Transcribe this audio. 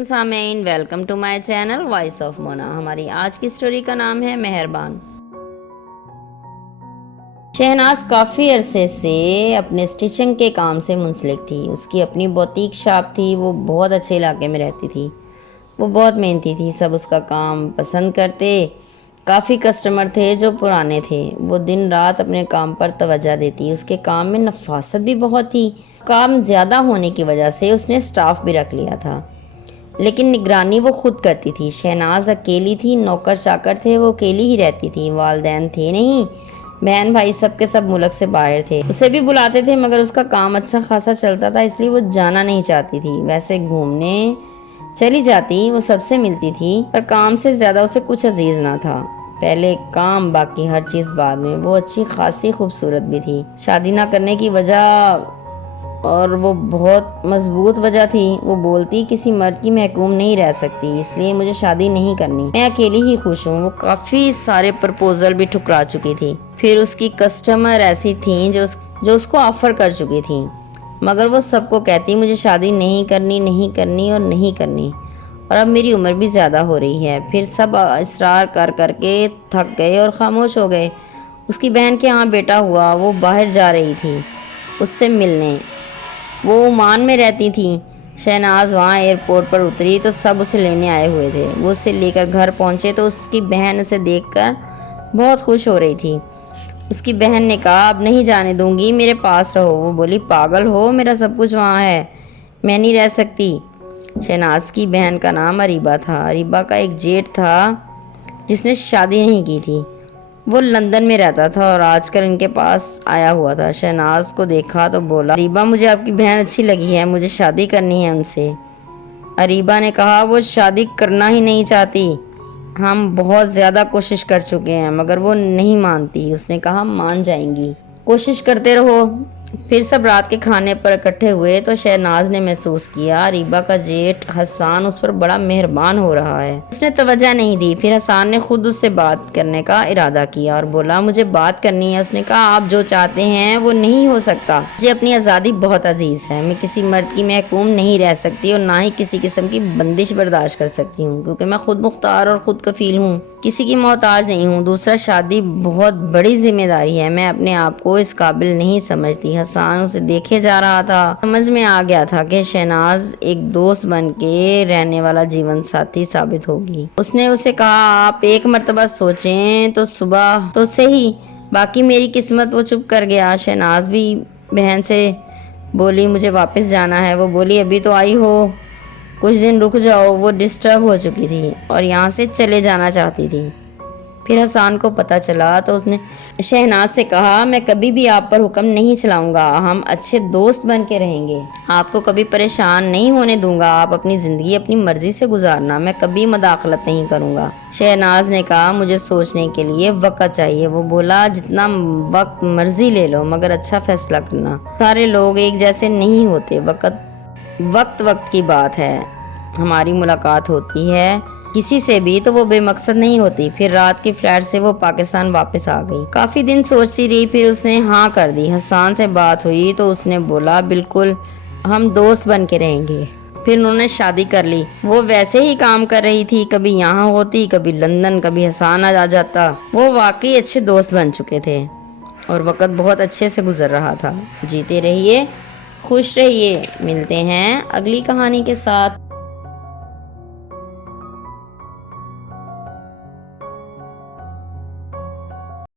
سامعین، welcome to my channel voice of Mona. ہماری آج کی سٹوری کا نام ہے مہربان۔ شہناز کافی عرصے سے اپنے سٹیچنگ کے کام سے منسلک تھی۔ اس کی اپنی بوتیک شاپ تھی۔ وہ بہت اچھے علاقے میں رہتی تھی۔ وہ بہت محنتی تھی، سب اس کا کام پسند کرتے۔ کافی کسٹمر تھے جو پرانے تھے۔ وہ دن رات اپنے کام پر توجہ دیتی۔ اس کے کام میں نفاست بھی بہت تھی۔ کام زیادہ ہونے کی وجہ سے اس نے سٹاف بھی رکھ لیا تھا، لیکن نگرانی وہ خود کرتی تھی۔ شہناز اکیلی تھی، نوکر چاکر تھے، وہ اکیلی ہی رہتی تھی، والدین تھے نہیں، بہن بھائی سب کے سب ملک سے باہر تھے۔ اسے بھی بلاتے تھے مگر اس کا کام اچھا خاصا چلتا تھا، اس لیے وہ جانا نہیں چاہتی تھی۔ ویسے گھومنے چلی جاتی، وہ سب سے ملتی تھی، پر کام سے زیادہ اسے کچھ عزیز نہ تھا۔ پہلے کام، باقی ہر چیز بعد میں۔ وہ اچھی خاصی خوبصورت بھی تھی۔ شادی نہ کرنے کی وجہ، اور وہ بہت مضبوط وجہ تھی، وہ بولتی کسی مرد کی محکوم نہیں رہ سکتی، اس لیے مجھے شادی نہیں کرنی، میں اکیلی ہی خوش ہوں۔ وہ کافی سارے پرپوزل بھی ٹھکرا چکی تھی۔ پھر اس کی کسٹمر ایسی تھیں جو اس کو آفر کر چکی تھیں، مگر وہ سب کو کہتی مجھے شادی نہیں کرنی، نہیں کرنی اور نہیں کرنی، اور اب میری عمر بھی زیادہ ہو رہی ہے۔ پھر سب اصرار کر کر کے تھک گئے اور خاموش ہو گئے۔ اس کی بہن کے ہاں بیٹا ہوا، وہ باہر جا رہی تھی اس سے ملنے۔ وہ عمان میں رہتی تھی۔ شہناز وہاں ایئرپورٹ پر اتری تو سب اسے لینے آئے ہوئے تھے۔ وہ اسے لے کر گھر پہنچے تو اس کی بہن اسے دیکھ کر بہت خوش ہو رہی تھی۔ اس کی بہن نے کہا اب نہیں جانے دوں گی، میرے پاس رہو۔ وہ بولی پاگل ہو، میرا سب کچھ وہاں ہے، میں نہیں رہ سکتی۔ شہناز کی بہن کا نام اریبہ تھا۔ اریبہ کا ایک جیٹ تھا جس نے شادی نہیں کی تھی، وہ لندن میں رہتا تھا اور آج کل ان کے پاس آیا ہوا تھا۔ شہناز کو دیکھا تو بولا اریبہ مجھے آپ کی بہن اچھی لگی ہے، مجھے شادی کرنی ہے ان سے۔ اریبہ نے کہا وہ شادی کرنا ہی نہیں چاہتی، ہم بہت زیادہ کوشش کر چکے ہیں مگر وہ نہیں مانتی۔ اس نے کہا مان جائیں گی، کوشش کرتے رہو۔ پھر سب رات کے کھانے پر اکٹھے ہوئے تو شہناز نے محسوس کیا اریبہ کا جیٹ حسان اس پر بڑا مہربان ہو رہا ہے۔ اس نے توجہ نہیں دی۔ پھر حسان نے خود اس سے بات کرنے کا ارادہ کیا اور بولا مجھے بات کرنی ہے۔ اس نے کہا آپ جو چاہتے ہیں وہ نہیں ہو سکتا، مجھے اپنی آزادی بہت عزیز ہے، میں کسی مرد کی محکوم نہیں رہ سکتی اور نہ ہی کسی قسم کی بندش برداشت کر سکتی ہوں، کیونکہ میں خود مختار اور خود کفیل ہوں، کسی کی محتاج نہیں ہوں۔ دوسرا، شادی بہت بڑی ذمہ داری ہے، میں اپنے آپ کو اس قابل نہیں سمجھتی۔ حسان اسے دیکھے جا رہا تھا۔ سمجھ میں آ گیا تھا کہ شہناز ایک دوست بن کے رہنے والا جیون ساتھی ثابت ہوگی۔ اس نے اسے کہا آپ ایک مرتبہ سوچیں تو صبح تو صحیح، باقی میری قسمت۔ وہ چپ کر گیا۔ شہناز بھی بہن سے بولی مجھے واپس جانا ہے۔ وہ بولی ابھی تو آئی ہو، کچھ دن رک جاؤ۔ وہ ڈسٹرب ہو چکی تھی اور یہاں سے چلے جانا چاہتی تھی۔ پھر حسان کو پتہ چلا تو اس نے شہناز سے کہا میں کبھی بھی آپ پر حکم نہیں چلاؤں گا، ہم اچھے دوست بن کے رہیں گے، آپ کو کبھی پریشان نہیں ہونے دوں گا، آپ اپنی زندگی اپنی مرضی سے گزارنا، میں کبھی مداخلت نہیں کروں گا۔ شہناز نے کہا مجھے سوچنے کے لیے وقت چاہیے۔ وہ بولا جتنا وقت مرضی لے لو مگر اچھا فیصلہ کرنا، سارے لوگ ایک جیسے نہیں ہوتے، وقت کی بات ہے، ہماری ملاقات ہوتی ہے کسی سے بھی تو وہ بے مقصد نہیں ہوتی۔ پھر رات کی فلائٹ سے وہ پاکستان واپس آ گئی۔ کافی دن سوچتی رہی، پھر اس نے ہاں کر دی۔ حسان سے بات ہوئی تو اس نے بولا بالکل، ہم دوست بن کے رہیں گے۔ پھر انہوں نے شادی کر لی۔ وہ ویسے ہی کام کر رہی تھی، کبھی یہاں ہوتی، کبھی لندن، کبھی حسان آ جاتا۔ وہ واقعی اچھے دوست بن چکے تھے اور وقت بہت اچھے سے گزر رہا تھا۔ جیتے رہیے، خوش رہیے۔ ملتے ہیں اگلی کہانی کے ساتھ۔